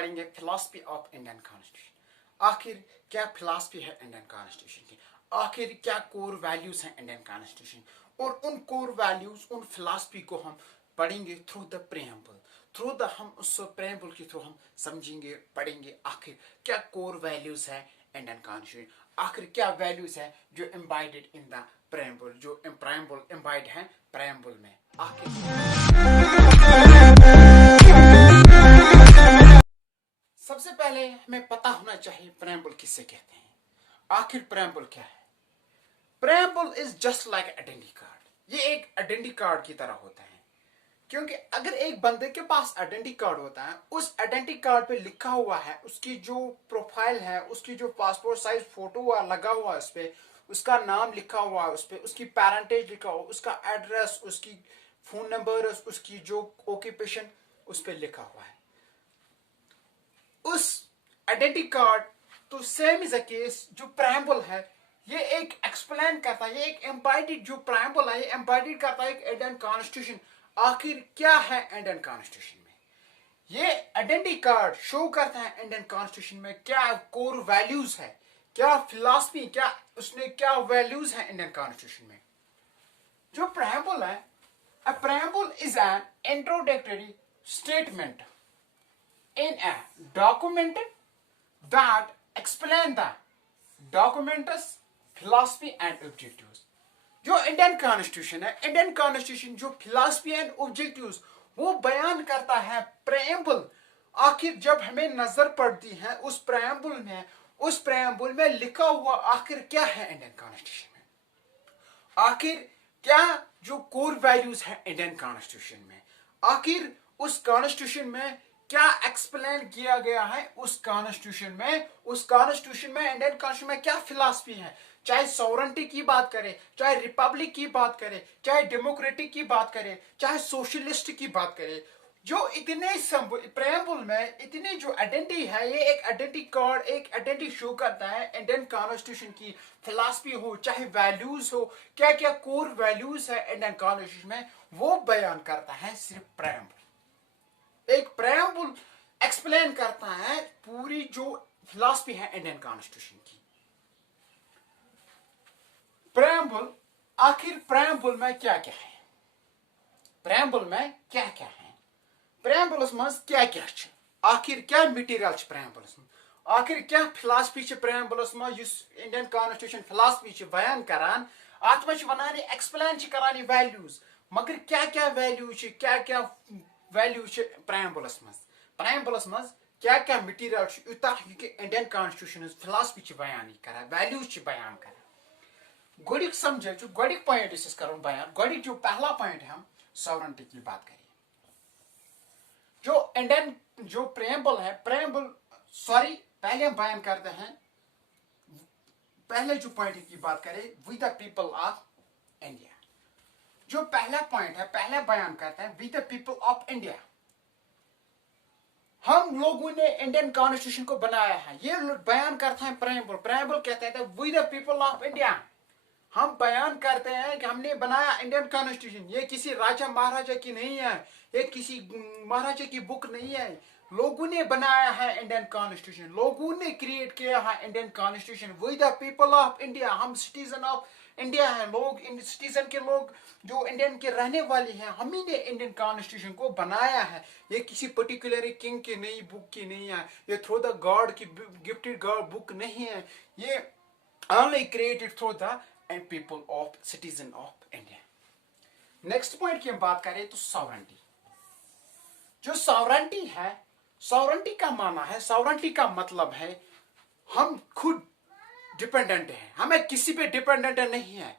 पढ़ेंगे philosophy of Indian constitution. आखिर क्या फिलॉसफी है इंडियन कॉन्स्टिट्यूशन की, आखिर क्या कोर वैल्यूज हैं इंडियन कॉन्स्टिट्यूशन, और उन कोर वैल्यूज उन फिलॉसफी को हम पढ़ेंगे थ्रू द प्रेम्बल। हम उस प्रेम्बल के थ्रू हम समझेंगे पढ़ेंगे आखिर क्या कोर वैल्यूज है इंडियन कॉन्स्टिट्यूशन, आखिर क्या वैल्यूज है जो एम्बाइडेड इन द प्रेम्बल, जो प्रेम्बल एम्बाइड है प्रेम्बल में। आखिर सबसे पहले हमें पता होना चाहिए प्रेम्बल किसे कहते हैं। आखिर प्रेम्बल क्या है? Preamble is just like identity card. ये एक आइडेंटिटी कार्ड की तरह होता है, क्योंकि अगर एक बंदे के पास आइडेंटिटी कार्ड होता है, उस आइडेंटिटी कार्ड पे लिखा हुआ है उसकी जो प्रोफाइल है, उसकी जो पासपोर्ट साइज फोटो लगा हुआ है उस पे, उसका नाम लिखा हुआ है उस पे, उसकी पेरेंटेज लिखा हुआ, उसका एड्रेस, उसकी फोन नंबर, उसकी जो ऑक्यूपेशन उस पे लिखा हुआ है। उस आइडेंटिटी कार्ड तो सेम इज अ केस जो प्रेम्बल है, ये एक एक्सप्लेन करता है, ये एक एम्बाइडेड जो प्रेम्बल है, ये एम्बाइडेड करता है एक इंडियन कॉन्स्टिट्यूशन। आखिर क्या है इंडियन कॉन्स्टिट्यूशन में? ये आइडेंटिटी कार्ड शो करता है इंडियन कॉन्स्टिट्यूशन में क्या कोर वैल्यूज है, क्या फिलॉसफी, क्या उसने क्या वैल्यूज है इंडियन कॉन्स्टिट्यूशन में। जो प्रेम्बल है, a preamble is an introductory statement in a document that explain the document's philosophy and objectives। जो इंडियन कॉन्स्टिट्यूशन है, इंडियन कॉन्स्टिट्यूशन जो फिलॉसफी एंड ऑब्जेक्टिव्स वो बयान करता है प्रेम्बल। आखिर जब हमें नजर पड़ती है उस प्रेम्बल में लिखा हुआ आखिर क्या है इंडियन कॉन्स्टिट्यूशन में, आखिर क्या जो कोर वैल्यूज है इंडियन कॉन्स्टिट्यूशन में, आखिर उस कॉन्स्टिट्यूशन में क्या एक्सप्लेन किया गया है, उस कॉन्स्टिट्यूशन में इंडियन कॉन्स्टिट्यूशन में क्या फिलॉसफी है। चाहे सॉवरेंटी की बात करें, चाहे रिपब्लिक की बात करें, चाहे डेमोक्रेटिक की बात करें, चाहे सोशलिस्ट की बात करें, जो इतने प्रेम्बल में इतनी जो आइडेंटिटी है, ये एक आइडेंटिटी कार्ड, एक आइडेंटिटी शो करता है इंडियन कॉन्स्टिट्यूशन की फिलॉसफी हो, चाहे वैल्यूज हो, क्या क्या कोर वैल्यूज है इंडियन कॉन्स्टिट्यूशन में, वो बयान करता है सिर्फ प्रेम्बल। एक प्रेम्बल एक्सप्लेन करता है पूरी जो फिलॉसफी है इंडियन कॉन्स्टिट्यूशन की। प्रेम्बल, आखिर प्रेम्बल में क्या क्या है, प्रेम्बल में क्या क्या है, प्रेम्बलस मज क्या क्या है, आखिर क्या मटीरियल प्रेम्बलस मज, आखिर क्या फिलॉसफी प्रेम्बलस मज इंडियन कॉन्स्टिट्यूशन फिलॉसफी बयान करान, अत मज वनान एक्सप्लेन करान वैल्यूज, मगर क्या क्या वैल्यूज, क्या क्या वैल्यूज प्रेम्बलस मज क्या क्या material Utah Indian constitution philosophy बयान करान, वैल्यूज बयान करान। गोडिक समझे जो गोडिक पॉइंट इस करो बयान, गोडिक जो पहला पॉइंट है हम सॉवरेंटी की बात करें। जो इंडियन जो प्रेम्बल है, पहले हम बयान करते हैं, पहले जो पॉइंट की बात करें, we the people of India. जो पहला पॉइंट है, पहले बयान करते हैं we the people of India. हम लोगों ने इंडियन कॉन्स्टिट्यूशन को बनाया है, ये बयान करता है प्रेम्बल कहते हैं we the people of India. हम बयान करते हैं कि हमने बनाया इंडियन कॉन्स्टिट्यूशन, ये किसी राजा महाराजा की नहीं है, ये किसी महाराजा की बुक नहीं है, लोगों ने बनाया है इंडियन कॉन्स्टिट्यूशन, लोगों ने क्रिएट किया है Indian constitution. We the people of India, हम सिटीजन ऑफ इंडिया हैं, लोग सिटीजन के लोग जो इंडियन के रहने वाले हैं, हम ही ने इंडियन कॉन्स्टिट्यूशन को बनाया है। ये किसी पर्टिकुलर किंग की नई बुक की नहीं है, ये थ्रू द गॉड की गिफ्टेड गॉड बुक नहीं है, ये only created through the end people of citizen of India. Next point की हम बात करें तो सॉवरेंटी। जो सॉवरेंटी है, सॉवरेंटी का माना है, सॉवरेंटी का मतलब है हम खुद डिपेंडेंट हैं, हमें किसी पे डिपेंडेंट नहीं है,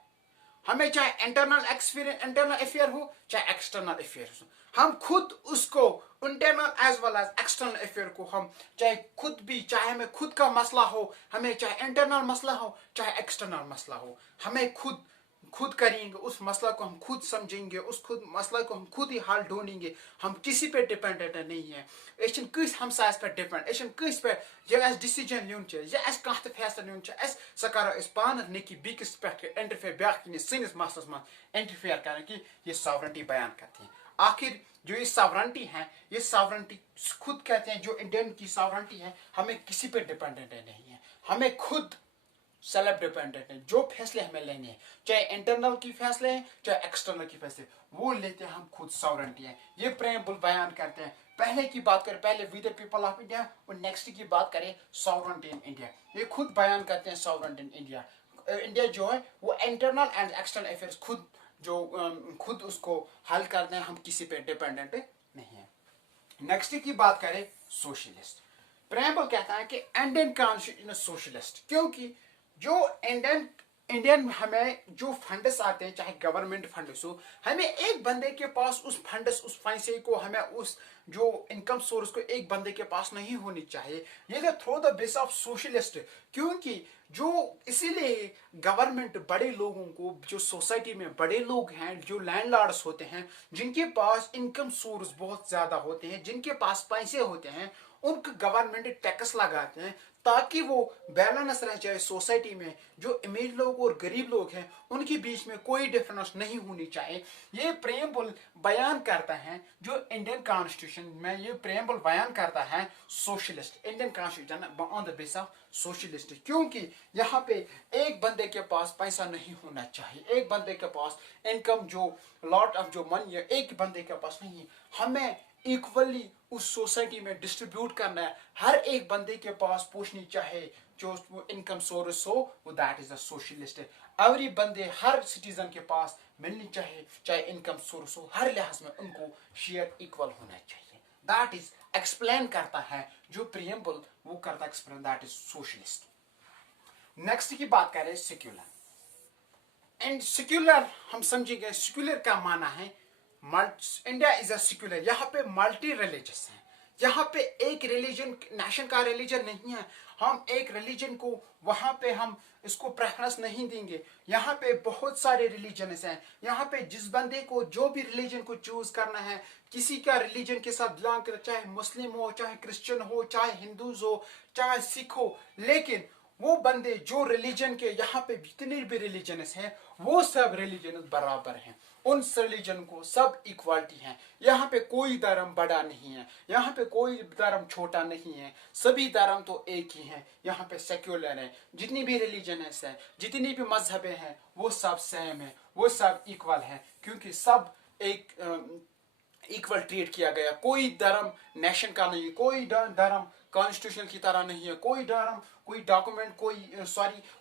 हमें चाहे इंटरनल अफेयर हो चाहे एक्सटर्नल अफेयर हो, हम खुद उसको internal as well as external affair को हम चाहे खुद भी, चाहे हमें खुद का मसला हो, हमें चाहे इंटरनल मसला हो चाहे एक्सटर्नल मसला हो, हमें खुद करेंगे, उस मसला को हम खुद समझेंगे, मसला को हम खुद ही हल ढूंढेंगे, हम किसी पे डिपेंडेंट नहीं है। कस हमसायस पे डिपेंड, कस पे ये डिसीजन न्यून कह फैसला न्यून सह करो पान न कि बीकिस पे इंटरफेयर ब्या सनिस मसलस में इंटरफेयर कर कि यह सॉवरेंटी बयान करती है। आखिर जो ये सॉवरेंटी है, ये सॉवरेंटी खुद कहते हैं, जो इंडियन की सॉवरेंटी है, हमें किसी पे डिपेंडेंट नहीं है, हमें खुद सेल्फ डिपेंडेंट है। जो फैसले हमें लेने हैं, चाहे इंटरनल की फैसले हैं चाहे एक्सटर्नल की फैसले, वो लेते हैं हम खुद, सॉवरेंटी है। ये प्रेम्बल बयान करते हैं। पहले की बात करें, पहले we the people of India, और नेक्स्ट की बात करें सॉवरेंटी इन इंडिया। ये खुद बयान करते हैं सॉवरेंटी इन इंडिया। इंडिया जो है वो इंटरनल एंड एक्सटर्नल अफेयर्स खुद खुद उसको हल करते हैं, हम किसी पे डिपेंडेंट नहीं है। नेक्स्ट की बात करें सोशलिस्ट। प्रेम्बल कहता है कि इंडियन कॉन्स्टिट्यूशन सोशलिस्ट, क्योंकि जो इंडियन हमें जो फंड्स आते हैं, चाहे गवर्नमेंट फंड्स हो, हमें एक बंदे के पास उस फंड्स, उस पैसे को, हमें उस जो इनकम सोर्स को एक बंदे के पास नहीं होनी चाहिए। ये through the base of socialist, क्योंकि जो इसीलिए गवर्नमेंट बड़े लोगों को, जो सोसाइटी में बड़े लोग हैं, जो लैंडलॉर्ड्स होते हैं, जिनके पास इनकम सोर्स बहुत ज्यादा होते हैं, जिनके पास पैसे होते हैं, उनको गवर्नमेंट टैक्स लगाते हैं ताकि वो बैलेंस रह जाए सोसाइटी में। जो अमीर लोग और गरीब लोग हैं उनके बीच में कोई डिफरेंस नहीं होनी चाहिए। ये प्रेम्बल बयान करता है, जो इंडियन कॉन्स्टिट्यूशन में ये प्रेम्बल बयान करता है socialist, Indian constitution on the base of socialist. क्योंकि यहाँ पे एक बंदे के पास पैसा नहीं होना चाहिए, एक बंदे के पास इनकम जो लॉट ऑफ जो मनी है एक बंदे के पास नहीं, हमें इक्वली उस सोसाइटी में डिस्ट्रीब्यूट करना है। हर एक बंदे के पास पूछनी चाहिए जो इनकम सोर्स हो, वो that is the socialist. Every बंदे, हर सिटीजन के पास मिलनी चाहिए, चाहे इनकम सोर्स हो, हर लिहाज में उनको शेयर इक्वल होना चाहिए। दैट इज एक्सप्लेन करता है जो प्रियम्बल, वो करता explain, that is socialist. Next की बात करें सेक्युलर एंड सेक्युलर। हम समझेंगे सेक्युलर का माना है इंडिया इज अ सेक्युलर, यहाँ पे मल्टी रिलीजियस है, यहाँ पे एक रिलीजन नेशन का रिलीजन नहीं है। हम एक रिलीजन को वहां पे हम इसको प्रेफरेंस नहीं देंगे। यहाँ पे बहुत सारे रिलीजन्स हैं, यहाँ पे जिस बंदे को जो भी रिलीजन को चूज करना है, किसी का रिलीजन के साथ बिलोंग करे, चाहे मुस्लिम हो, चाहे क्रिश्चियन हो, चाहे हिंदूज हो, चाहे सिख हो, लेकिन वो बंदे जो रिलीजन के, यहाँ पे जितने भी रिलीजन्स हैं वो सब रिलीजन बराबर हैं, उन रिलीजन को सब इक्वालिटी है। यहाँ पे कोई धर्म बड़ा नहीं है, यहाँ पे कोई धर्म छोटा नहीं है, सभी धर्म तो एक ही है। यहाँ पे सेक्युलर है, जितनी भी रिलीजन है, जितनी भी मजहबें हैं, वो सब सेम है, वो सब इक्वल है, क्योंकि सब एक इक्वल ट्रीट किया गया। कोई धर्म नेशन का नहीं है, कोई धर्म कॉन्स्टिट्यूशन की तरह नहीं है, कोई धर्म, कोई डॉक्यूमेंट,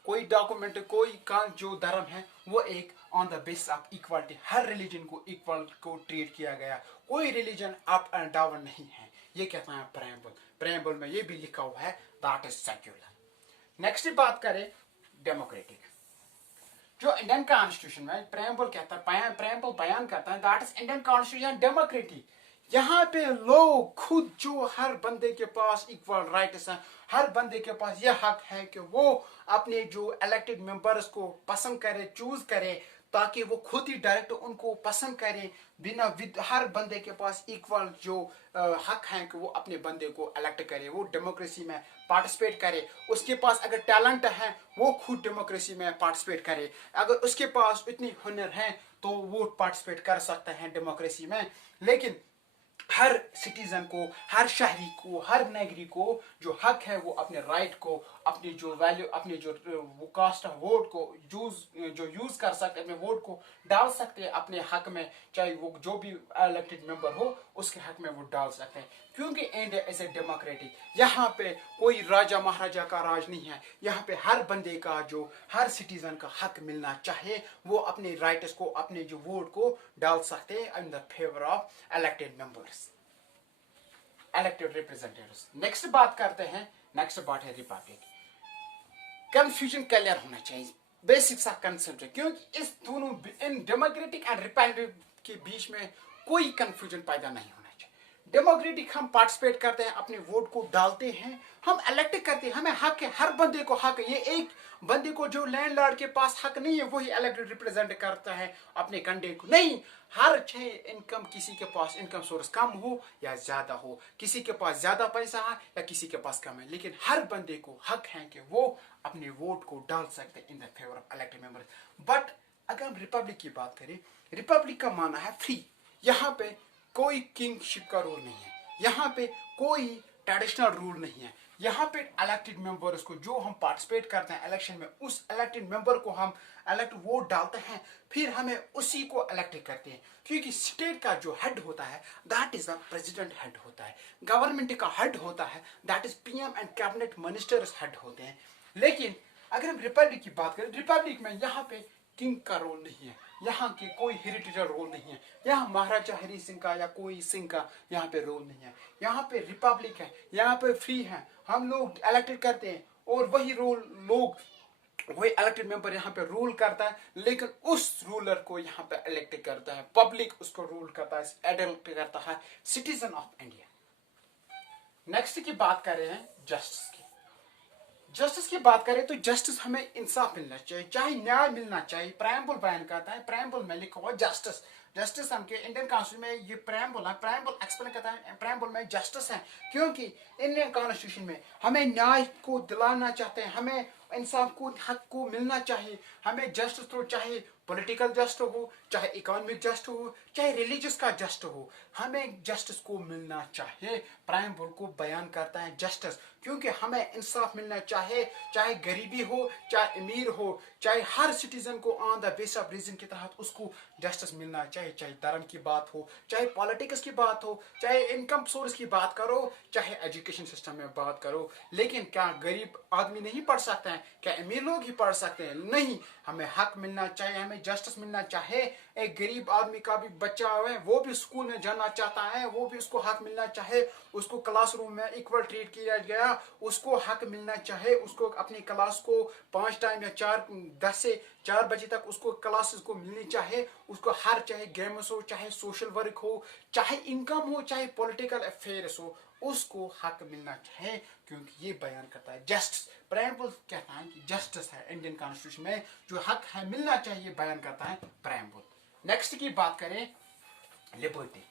कोई डॉक्यूमेंट, कोई का जो धर्म है वो एक on the base of equality, her religion को इक्वल को ट्रीट किया गया, कोई रिलीजन अप एंड डाउन नहीं है। ये कहता है प्रेम्बल में ये भी लिखा हुआ है, दैट इज सेक्युलर। नेक्स्ट बात करें डेमोक्रेटिक। जो इंडियन कॉन्स्टिट्यूशन में प्रेम्बल कहता है, प्रेम्बल बयान करता है, that is Indian constitution democratic. यहाँ पे लोग खुद, जो हर बंदे के पास इक्वल राइट्स हैं, हर बंदे के पास यह हक है कि वो अपने जो इलेक्टेड मेंबर्स को पसंद करे, चूज करे, ताकि वो खुद ही डायरेक्ट उनको पसंद करे, बिना हर बंदे के पास इक्वल जो हक है कि वो अपने बंदे को इलेक्ट करे, वो डेमोक्रेसी में पार्टिसिपेट करे। उसके पास अगर टैलेंट है वो खुद डेमोक्रेसी में पार्टिसिपेट करे, अगर उसके पास इतनी हुनर है तो वो पार्टिसिपेट कर सकता है डेमोक्रेसी में। लेकिन हर सिटीजन को, हर शहरी को, हर नागरिक को जो हक है वो अपने राइट को, अपनी जो वैल्यू, अपने जो वो कास्ट ऑफ वोट को यूज कर सकते, अपने वोट को डाल सकते हैं अपने हक में, चाहे वो जो भी इलेक्टेड मेंबर हो उसके हक में वो डाल सकते हैं। क्योंकि इंडिया इज ए डेमोक्रेटिक, यहाँ पे कोई राजा महाराजा का राज नहीं है, यहाँ पे हर बंदे का, जो हर सिटीजन का हक मिलना चाहिए, वो अपने राइट्स को, अपने जो वोट को डाल सकते हैं in the favour of elected members, elected representatives. Next बात करते हैं, नेक्स्ट बात है रिपब्लिक। कंफ्यूजन क्लियर होना चाहिए, बेसिक सा कंसेप्ट है, क्योंकि इस दोनों, इन डेमोक्रेटिक एंड रिपब्लिक के बीच में कोई कंफ्यूजन पैदा नहीं होना चाहिए। डेमोक्रेटिक हम पार्टिसिपेट करते हैं, अपने वोट को डालते हैं, हम इलेक्ट करते हैं, हमें हक है, हर बंदे को हक है। ये एक बंदे को जो लैंडलॉर्ड के पास हक नहीं है वही इलेक्टेड रिप्रेजेंट करता है अपने कंट्री को, नहीं। हर चाहे इनकम, किसी के पास इनकम सोर्स कम हो या ज्यादा हो, किसी के पास ज्यादा पैसा है या किसी के पास कम है, लेकिन हर बंदे को हक है कि वो अपने वोट को डाल सकते in the favour of elected members. But अगर हम रिपब्लिक की बात करें, रिपब्लिक का माना है फ्री, यहाँ पे कोई किंगशिप का रूल नहीं है, यहाँ पे कोई ट्रेडिशनल रूल नहीं है। यहाँ पे इलेक्टेड मेंबर्स को, जो हम पार्टिसिपेट करते हैं इलेक्शन में, उस इलेक्टेड मेंबर को हम इलेक्ट वोट डालते हैं, फिर हमें उसी को इलेक्ट करते हैं। क्योंकि स्टेट का जो हेड होता है that is the president head होता है, गवर्नमेंट का हेड होता है that is PM and cabinet ministers head होते हैं। लेकिन अगर हम रिपब्लिक की बात करें, रिपब्लिक में यहाँ पे किंग का रोल नहीं है, यहाँ के कोई हेरिटेजल रोल नहीं है, यहाँ महाराजा हरि सिंह का या कोई सिंह का यहाँ पे रोल नहीं है। यहाँ पे रिपब्लिक है, यहाँ पे फ्री है, हम लोग इलेक्टेड करते हैं और वही वही इलेक्टेड मेंबर यहाँ पे रूल करता है। लेकिन उस रूलर को यहाँ पे इलेक्ट करता है पब्लिक, उसको रूल करता है, एडल्ट करता है सिटीजन ऑफ इंडिया। नेक्स्ट की बात कर रहे हैं जस्टिस की। जस्टिस की बात करें तो जस्टिस, हमें इंसाफ मिलना चाहिए, चाहे न्याय मिलना चाहिए। प्रेम्बल बयान करता है, प्रेम्बल में लिखा हुआ जस्टिस, जस्टिस हमके इंडियन कॉन्स्टिट्यूशन में ये प्रेम्बल है, प्रेम्बल एक्सप्लेन करता है प्रेम्बल में जस्टिस है। क्योंकि इंडियन कॉन्स्टिट्यूशन में हमें न्याय को दिलाना चाहते हैं, हमें इंसाफ को, हक को मिलना चाहिए। हमें जस्टिस तो चाहे पॉलिटिकल जस्ट हो, चाहे इकोनॉमिक जस्ट हो, चाहे रिलीजियस का जस्ट हो, हमें जस्टिस को मिलना चाहिए। प्रेम्बल को बयान करता है जस्टिस, क्योंकि हमें इंसाफ मिलना चाहिए, चाहे गरीबी हो, चाहे अमीर हो, चाहे हर सिटीजन को on the base of reason के तहत उसको जस्टिस मिलना चाहिए। चाहे धर्म की बात हो, चाहे पॉलिटिक्स की बात हो, चाहे इनकम सोर्स की बात करो, चाहे एजुकेशन सिस्टम में बात करो। लेकिन क्या गरीब आदमी नहीं पढ़ सकते हैं? क्या अमीर लोग ही पढ़ सकते हैं? नहीं, हमें हक मिलना चाहिए, हमें जस्टिस मिलना चाहिए। एक गरीब आदमी का भी बच्चा है, वो भी स्कूल में जाना चाहता है, वो भी उसको हक मिलना चाहिए, उसको क्लासरूम में इक्वल ट्रीट किया गया, उसको हक मिलना चाहिए, उसको अपनी क्लास को 5 टाइम या 10 से 4 बजे तक उसको क्लासेस को मिलनी चाहिए। उसको हर, चाहे गेम्स हो, चाहे सोशल वर्क हो, चाहे इनकम हो, चाहे पॉलिटिकल अफेयर्स हो, उसको हक मिलना चाहिए। क्योंकि ये बयान करता है जस्टिस, प्रेम्बल कहता है कि जस्टिस है इंडियन कॉन्स्टिट्यूशन में, जो हक है मिलना चाहिए, बयान करता है प्रेम्बल। नेक्स्ट की बात करें लिबर्टी।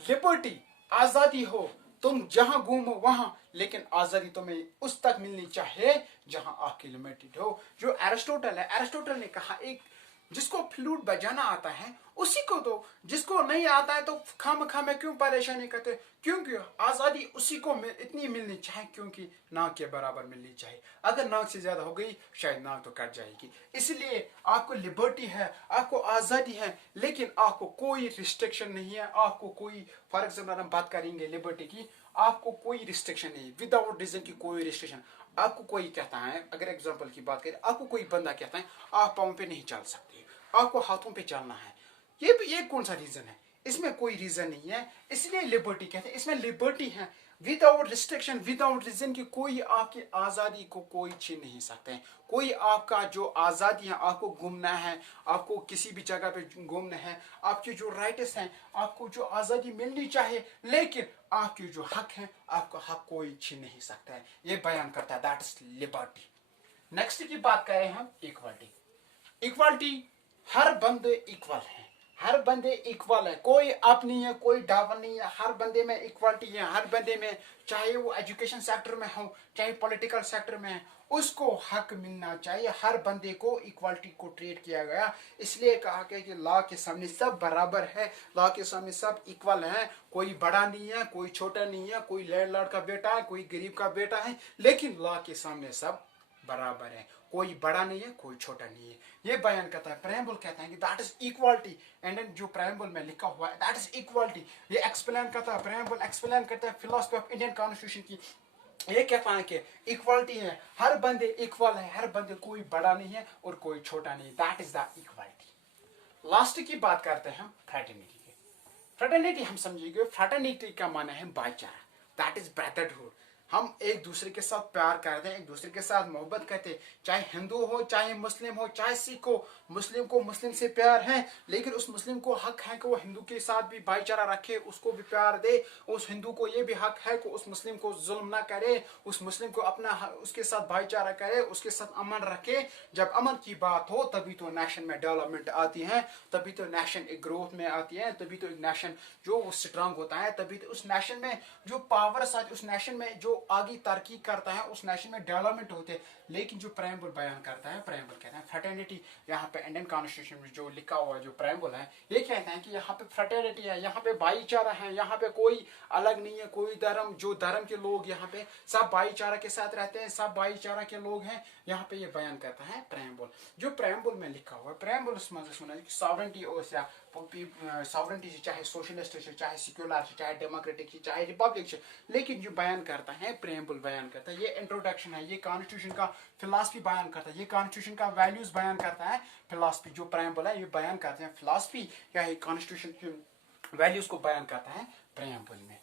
लिबर्टी, आजादी हो, तुम जहां घूमो वहां, लेकिन आजादी तुम्हें उस तक मिलनी चाहिए जहां आपकी लिमिटेड हो। जो एरिस्टोटल है, एरिस्टोटल ने कहा एक जिसको फ्लूट बजाना आता है उसी को दो, जिसको नहीं आता है तो खाम में क्यों परेशानी करते? क्योंकि आजादी उसी को इतनी मिलनी चाहिए क्योंकि नाक के बराबर मिलनी चाहिए। अगर नाक से ज्यादा हो गई शायद नाक तो कट जाएगी। इसलिए आपको लिबर्टी है, आपको आजादी है, लेकिन आपको कोई रिस्ट्रिक्शन नहीं है। आपको कोई, फॉर एग्जाम्पल हम बात करेंगे लिबर्टी की, आपको कोई रिस्ट्रिक्शन नहीं, विदाउट रीजन की कोई रिस्ट्रिक्शन। आपको कोई कहता है, अगर एग्जाम्पल की बात करें, आपको कोई बंदा कहता है आप पाँव पे नहीं चल सकते, आपको हाथों पे चलना है, ये कौन सा रीजन है? इसमें कोई रीजन नहीं है। इसलिए लिबर्टी कहते हैं, इसमें लिबर्टी है विदाउट रिस्ट्रिक्शन, विदाउट रीजन की। कोई आपकी आजादी को कोई छीन नहीं सकते हैं। कोई आपका जो आजादी है, आपको घूमना है, आपको किसी भी जगह पे घूमना है, आपके जो राइट्स हैं, आपको जो आजादी मिलनी चाहिए, लेकिन आपके जो हक हैं, आपका हक कोई छीन नहीं सकता है। ये बयान करता है, दैट इज लिबर्टी। नेक्स्ट की बात करें हम इक्वालिटी। इक्वालिटी, हर बंदे इक्वल है, हर बंदे इक्वल है, कोई अप नहीं है, कोई डाउन नहीं है, हर बंदे में इक्वालिटी है। हर बंदे में, चाहे वो एजुकेशन सेक्टर में हो, चाहे पॉलिटिकल सेक्टर में है, उसको हक मिलना चाहिए। हर बंदे को इक्वालिटी को ट्रीट किया गया। इसलिए कहा गया कि लॉ के सामने सब बराबर है, लॉ के सामने सब इक्वल है। कोई बड़ा नहीं है, कोई छोटा नहीं है, कोई लैंडलॉर्ड का बेटा है, कोई गरीब का बेटा है, लेकिन लॉ के सामने सब बराबर है। कोई बड़ा नहीं है, कोई छोटा नहीं है। ये बयान करता है, प्रेम्बल कहता है कि दैट इज इक्वालिटी। एंड जो प्रेम्बल में लिखा हुआ है दैट इज इक्वालिटी। ये एक्सप्लेन करता है, प्रेम्बल एक्सप्लेन करता है फिलॉसफी ऑफ इंडियन कॉन्स्टिट्यूशन की। ये कहता है कि इक्वालिटी है, हर बंदे इक्वल है, हर बंदे, कोई बड़ा नहीं है और कोई छोटा नहीं, that is the equality. Last की बात करते हैं हम फ्रेटर्निटी की। फ्रेटर्निटी हम समझिए, फ्रेटर्निटी का माना है भाईचारा, दैट इज ब्रदरहुड। हम एक दूसरे के साथ प्यार करते हैं, एक दूसरे के साथ मोहब्बत करते हैं, चाहे हिंदू हो, चाहे मुस्लिम हो, चाहे सिख हो। मुस्लिम को मुस्लिम से प्यार है, लेकिन उस मुस्लिम को हक है कि वो हिंदू के साथ भी भाईचारा रखे, उसको भी प्यार दे। उस हिंदू को ये भी हक है कि उस मुस्लिम को जुल्म ना करे, उस मुस्लिम को अपना उसके साथ भाईचारा करे, उसके साथ अमन रखे। जब अमन की बात हो तभी तो नेशन में डेवलपमेंट आती है, तभी तो नेशन एक ग्रोथ में आती है, तभी तो एक नेशन जो स्ट्रांग होता है, तभी तो उस नेशन में जो पावर्स आती है, उस नेशन में जो आगे तरक्की करता है उस नेशन में डेवलपमेंट होते हैं। लेकिन जो प्रेम्बल बयान करता है, प्रेम्बल कहता है फ्रेटर्निटी, यहाँ पे इंडियन कॉन्स्टिट्यूशन में जो लिखा हुआ जो प्रेम्बल है ये कहता है कि यहाँ पे फ्रेटर्निटी है, यहाँ पे भाईचारा है, यहाँ पे कोई अलग नहीं है, कोई धर्म, जो धर्म के लोग यहाँ पे सब भाईचारा के साथ रहते हैं, सब भाईचारा के लोग हैं, यहाँ पे ये बयान करता है प्रेम्बल। जो प्रेम्बल में लिखा हुआ है, प्रेम्बल सॉवरेंटी सॉवरेंटी चाहे सोशलिस्ट चाहे सेक्युलर चाहे डेमोक्रेटिक चाहे रिपब्लिक, लेकिन जो बयान करता है प्रेम्बल बयान करता है, ये इंट्रोडक्शन है, ये कॉन्स्टिट्यूशन का फिलॉसफी बयान करता है, ये कॉन्स्टिट्यूशन का वैल्यूज बयान करता है, फिलॉसफी जो प्रेम्बल है ये बयान करते हैं फिलॉसफी या कॉन्स्टिट्यूशन की वैल्यूज को बयान करता है प्रेम्बल में।